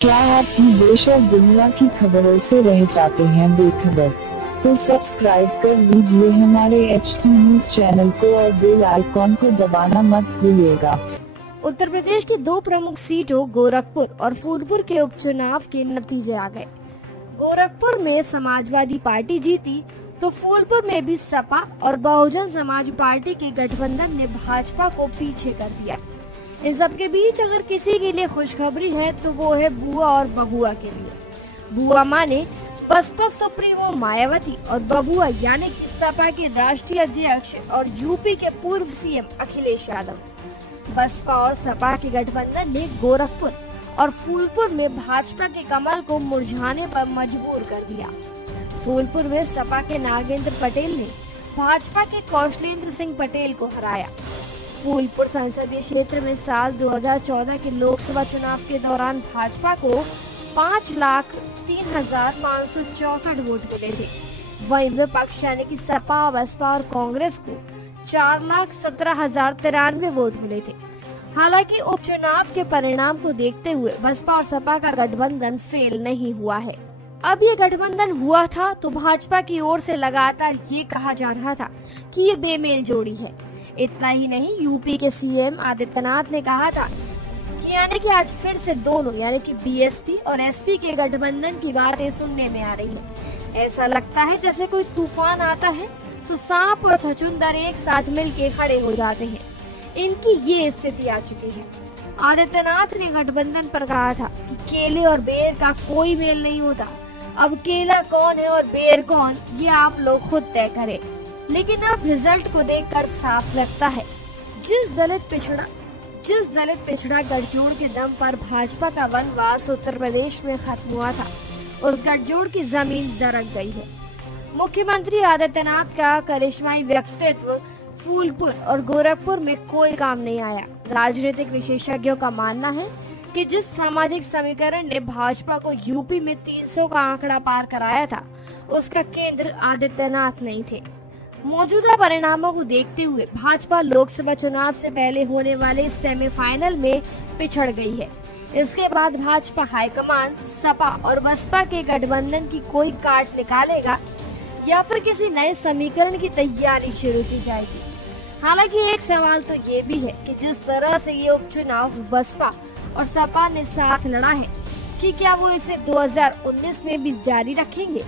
क्या आप भी देश और दुनिया की खबरों से रह जाते हैं बेखबर? तो सब्सक्राइब कर लीजिए हमारे HT न्यूज चैनल को और बेल आइकॉन को दबाना मत भूलिएगा। उत्तर प्रदेश की दो प्रमुख सीटों गोरखपुर और फूलपुर के उपचुनाव के नतीजे आ गए। गोरखपुर में समाजवादी पार्टी जीती तो फूलपुर में भी सपा और बहुजन समाज पार्टी के गठबंधन ने भाजपा को पीछे कर दिया। इन सब के बीच अगर किसी के लिए खुशखबरी है तो वो है बुआ और बबुआ के लिए। बुआ माने बसपा सुप्रीमो मायावती और बबुआ यानी कि सपा के राष्ट्रीय अध्यक्ष और यूपी के पूर्व सीएम अखिलेश यादव। बसपा और सपा के गठबंधन ने गोरखपुर और फूलपुर में भाजपा के कमल को मुरझाने पर मजबूर कर दिया। फूलपुर में सपा के नागेंद्र पटेल ने भाजपा के कौशलेंद्र सिंह पटेल को हराया। फूलपुर संसदीय क्षेत्र में साल 2014 के लोकसभा चुनाव के दौरान भाजपा को 5,03,564 वोट मिले थे। वहीं विपक्ष यानी कि सपा, बसपा और कांग्रेस को 4,17,093 वोट मिले थे। हालांकि उपचुनाव के परिणाम को देखते हुए बसपा और सपा का गठबंधन फेल नहीं हुआ है। अब ये गठबंधन हुआ था तो भाजपा की ओर से लगातार ये कहा जा रहा था कि ये बेमेल जोड़ी है। इतना ही नहीं, यूपी के सीएम आदित्यनाथ ने कहा था कि यानी कि आज फिर से दोनों यानी कि बीएसपी और एसपी के गठबंधन की बातें सुनने में आ रही है। ऐसा लगता है जैसे कोई तूफान आता है तो सांप और छछूंदर एक साथ मिलके खड़े हो जाते हैं। इनकी ये स्थिति आ चुकी है। आदित्यनाथ ने गठबंधन पर कहा था कि केले और बेर का कोई मेल नहीं होता। अब केला कौन है और बेर कौन, ये आप लोग खुद तय करें। लेकिन अब रिजल्ट को देखकर साफ लगता है जिस दलित पिछड़ा गठजोड़ के दम पर भाजपा का वनवास उत्तर प्रदेश में खत्म हुआ था, उस गठजोड़ की जमीन दरक गई है। मुख्यमंत्री आदित्यनाथ का करिश्माई व्यक्तित्व फूलपुर और गोरखपुर में कोई काम नहीं आया। राजनीतिक विशेषज्ञों का मानना है कि जिस सामाजिक समीकरण ने भाजपा को यूपी में 300 का आंकड़ा पार कराया था, उसका केंद्र आदित्यनाथ नहीं थे। मौजूदा परिणामों को देखते हुए भाजपा लोकसभा चुनाव से पहले होने वाले सेमीफाइनल में पिछड़ गई है। इसके बाद भाजपा हाईकमान सपा और बसपा के गठबंधन की कोई काट निकालेगा या फिर किसी नए समीकरण की तैयारी शुरू की जाएगी। हालांकि एक सवाल तो ये भी है कि जिस तरह से ये उपचुनाव बसपा और सपा ने साथ लड़ा है कि क्या वो इसे 2019 में भी जारी रखेंगे।